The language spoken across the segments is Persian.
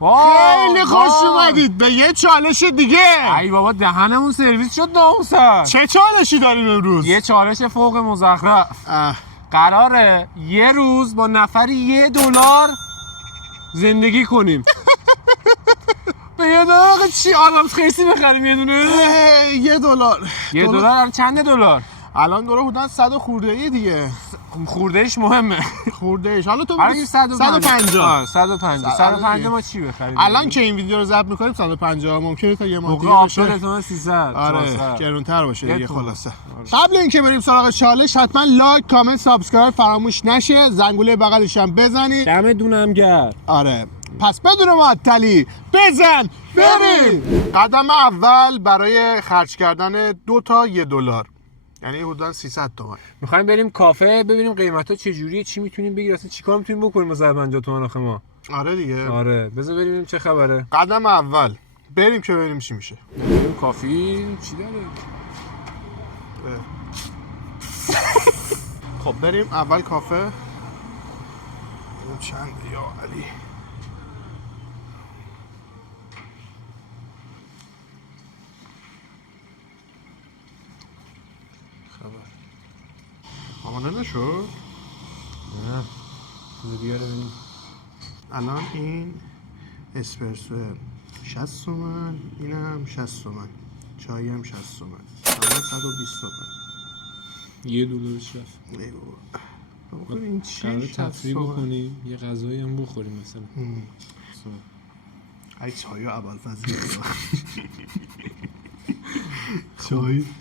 خیلی خوش اومدید به یه چالش دیگه. ای بابا دهنمون سرویس شد ناموسن. چه چالشی داریم امروز؟ یه چالش فوق مزخرف. قراره یه روز با نفری $1 زندگی کنیم. به $1 چی آدم خیسی بخریم یه دونه؟ $1 چند $؟ الان دوره بودن 100 خورده‌ای دیگه. خوردهش مهمه. خوردهش حالا تو بگیم 150. 150 ما چی بخریم؟ الان که این ویدیو رو ضبط می‌کنیم 150 ممکنه تا یه ماه دیگه بشه 300. آره گرونتر باشه دیگه خلاصه. قبل اینکه بریم سراغ چالش حتما لایک، کامنت، سابسکرایب فراموش نشه. زنگوله بغلش هم بزنید. دمتونم گرم. آره پس بدون معطلی بزن بریم. قدم اول برای خرج کردن 2 تا $1 یعنی حدوداً 300 تومان. میخوایم بریم کافه ببینیم قیمتا چه جوریه، چی میتونیم بگیریم، اصلا چیکار میتونیم بکنیم با 150 تومان آخه ما. آره دیگه. آره بذار بریم چه خبره. قدم اول بریم که ببینیم چی میشه. بریم کافی چی داره؟ خب بریم اول کافه. این چند یا علی؟ آماده نشد؟ نه بذار ببینیم. الان این اسپرسو 60 تومن، اینم 60 تومن، چای هم 60 تومن، الان 120 تومن. $1 رفت. ای بابا این چی؟ تفریح بکنیم یه غذایی هم بخوریم مثلا. ای چای ابوالفضل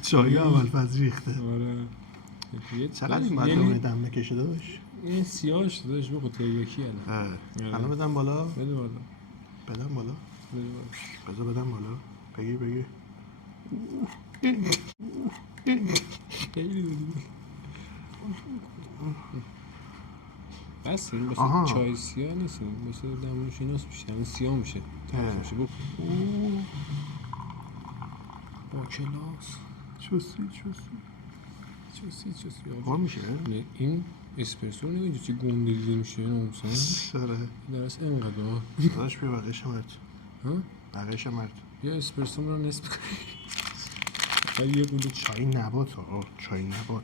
چای ابوالفضل ریخته. آره چقدر این مردم دم نکشه داشت؟ این سیاهش داشت بخور تریاکی الان بدم بالا؟ بده بالا. بدم بالا؟ بذار بدم بالا؟ بگی خیلی دادی بس این باشه چای سیاه نیست باشه دمونش ایناست بیشتر این سیاه میشه با کلاس چوسی با میشه؟ نه این اسپرسو رو نمیدونی چی گنده دیده میشه ناموسن سره درست اینقدر داشت بیا بقیش مرد بقیش مرد بیا اسپرسو رو نصف کنی یه بوده چای نبات چای نبات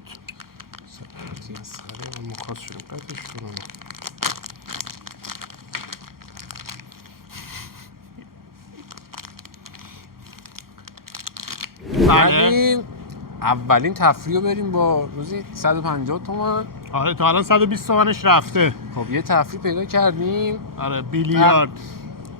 سره مخواست شدیم قدش کنم. بریم اولین تفریح رو بریم با روزی 150 تومان. آره تا الان 120 تومنش رفته. خب یه تفریح پیدا کردیم. آره بیلیارد.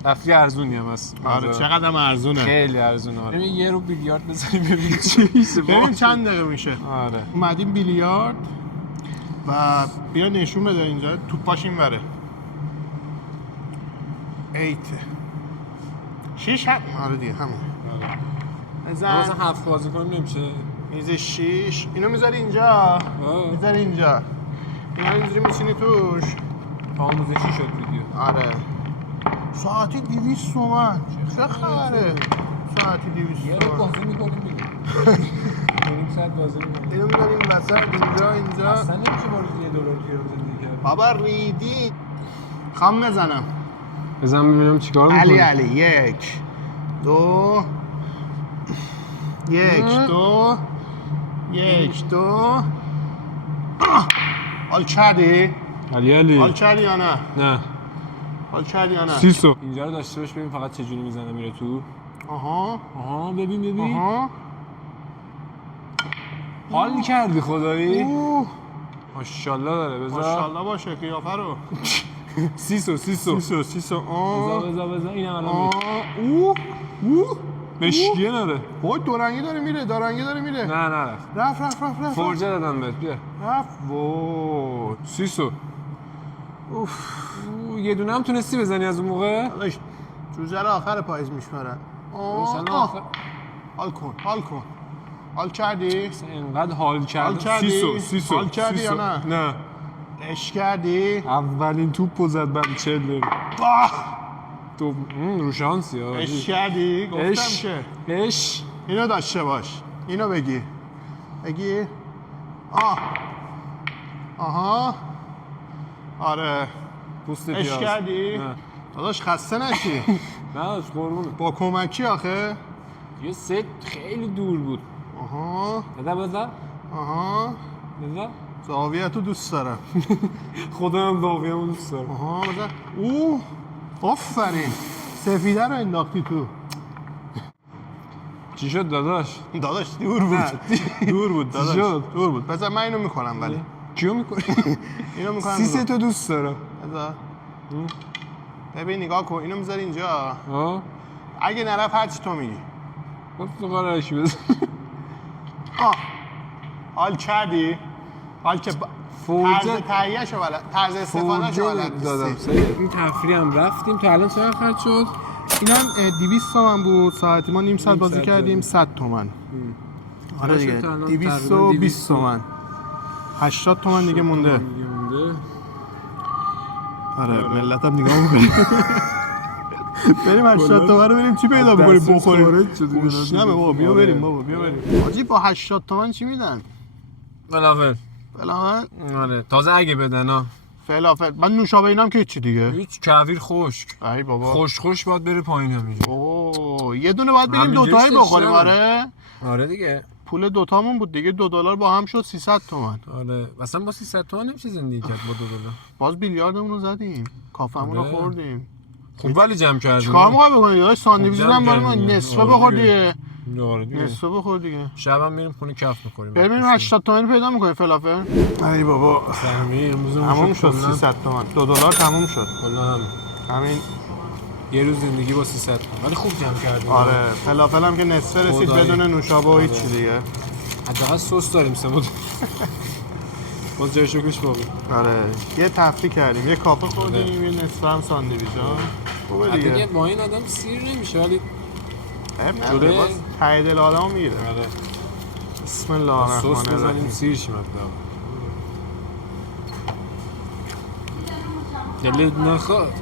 تفریح ارزونی هم هست. آره چقدر ارزونه. خیلی ارزونه. بریم یه رو بیلیارد بزنیم ببینیم چی میشه. ببین چند دقیقه میشه. آره اومدیم بیلیارد و بیا نشون بده اینجا توپاش اینوره. 8 6 آره دیگه همون. مثلا 7 بازیکن نمیشه. میز 6 اینو میذاری اینجا. میذاری اینجا. اینا اینجوری میشینی توش. آموزشی شد ویدیو. آره. ساعتی 200 تومن. چه خبره؟ ساعتی 200 تومن. یه رو بازی میکنیم بگیم. نیم ساعت بازی میکنیم. اینو میذاریم وسط اینجا. اصلا نمیشه با روزی $1 زندگی کرد. بابا ریدی. خام بزنم. بزن ببینم چیکار میکنی. علی 1 2 1 2 1 2 حال کردی؟ علی حال کردی یا نه؟ نه حال کردی یا نه؟ سیسو اینجا رو داشته باش ببین فقط چجوری میزنه میره تو. آها ببین حال کردی خدایی؟ ماشاءالله داره بذار ماشاءالله باشه قیافه رو. سیسو بذار این الان میره. مشکیه نره. وای دورنگی داره میره. نه رفت. فرجه دادم بهت بیا. رفت. وای سیسو. یه دونه هم تونستی بزنی از اون موقع؟ داداش جوجه رو آخر پاییز میشمارن. حال کن. حال کردی؟ اینقدر حال کردی؟ سیسو حال کردی یا نه؟ نه. اش کردی؟ اولین توپو زد بعد 40 دقیقه. تو رو شانسی ها. اش کردی؟ گفتم که اش اینو داشته باش. اینو بگی. آها. آره. پوست اش پیاز. کردی؟ داداش خسته نشی. نه قربونه. با کمکی آخه. یه ست خیلی دور بود. آها بذار آها زاویه تو دوست دارم. خودم زاویه‌مو دوست دارم. آها بذار. اوه آفرین سفیده رو انداختی تو. چی شد داداش؟ داداش دور بود. دور بود داداش. شد؟ دور بود. بذار من اینو میکنم ولی. کیو میکنی؟ اینو میکنم. سیسه تو دوست دارم. بذار. ببین نگاه کن اینو میذاری اینجا. ها؟ اگه نرفت هر چی تو میگی. تو قرارش بزن. حال کردی؟ حال که طرز تهیه‌شو بلد، طرز استفادهشو بلد دادم. نیستی. این تفریح هم رفتیم تا الان چقدر خرج شد؟ اینا 200 تومن بود ساعتی ما نیم ساعت بازی کردیم 100 تومن. آره دیگه 220 تومن. 80 تومن دیگه مونده. آره ملت هم نگاه می‌کنه. بریم 80 تومن رو بریم چی پیدا بکنیم بخوریم. نه بابا بیا بریم بابا بیا بریم. حاجی با 80 تومن چی میدن؟ فلافل. فلافل؟ آره تازه اگه بدن ها. فلافل. من نوشابه اینام که چی دیگه؟ هیچ کویر خشک. ای بابا. خوش باید بره پایین همینجا. اوه یه دونه باید بریم همینجوری دوتایی بخوریم کشتم. آره. آره دیگه. پول دوتامون بود دیگه $2 با هم شد 300 تومن. آره مثلا با 300 تومن نمیشه زندگی کرد با $2. باز بیلیاردمون رو زدیم. کافمون رو آره. خوردیم. خوب ولی جمع کردیم. چیکار می‌خوای بکنی؟ داداش ساندویچ خوب هم جمع برای من کردیم. نصفه آره بخور دیگه. دیگه. آره دیگه. نصفه بخور دیگه. شبم میریم خونه کف می‌خوریم. بریم 80 تومن پیدا می‌کنی فلافل. ای بابا. سهمی امروز تموم شد 300 تومن. $2 تموم شد. کلا هم همین یه روز زندگی با 300 تومن ولی خوب جمع کردیم. آره فلافل هم که نصفه رسید خدایی. بدون نوشابه و هیچ دیگه. حداقل سس داریم سمود. باز جای شکرش باقی. آره یه تفریح کردیم یه کافه خوردیم یه نصفه هم ساندویچ ها خوبه دیگه دیگه. با این آدم سیر نمیشه ولی عیب نداره باز ته دل آدمو میگیره. آره بسم الله سس الرحمن بزنیم الرحیم. سیر شیم حداقل. دلت نخواد.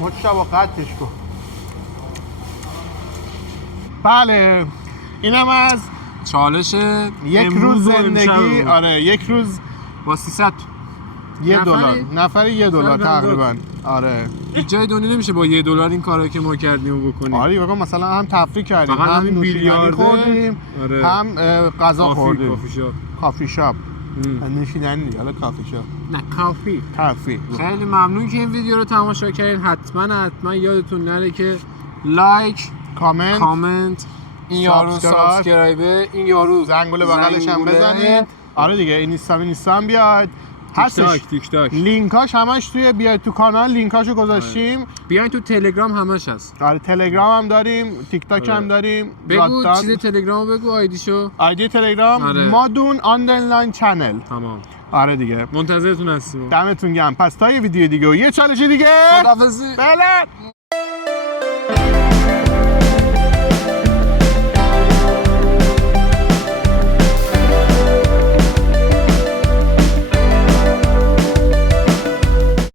مجتبا قطعش کن. بله اینم از چالش یک روز زندگی. آره یک روز با 300 $1 نفری $1 نفر تقریبا. آره هیچ جای دنیا نمیشه با $1 این کارا که ما کردیم و بکنیم. آره بگم مثلا هم تفریح کردیم فقط هم همین نوشیدنی بیلیارده. خوردیم آره. هم غذا خوردیم. کافی شاپ. کافی شاپ نوشیدنی دیگه حالا کافی شاپ نه کافی. کافی. خیلی ممنون که این ویدیو رو تماشا کردین. حتما یادتون نره که لایک کامنت این یارو سابسکرایب این یارو زنگوله بغلش هم بزنید. آره دیگه اینستا هم بیاید. تیک تاک لینکاش همش توی بیاید تو کانال لینکاشو گذاشتیم. بیاین تو تلگرام همش هست. آره تلگرام هم داریم تیک تاک هم داریم. بگو چیز تلگرامو بگو آیدیشو. آیدی تلگرام مادون آندرلاین چنل. تمام. آره دیگه منتظرتون هستیم. دمتون گرم. پس تا یه ویدیو دیگه و یه چالش دیگه خداحافظی. بله.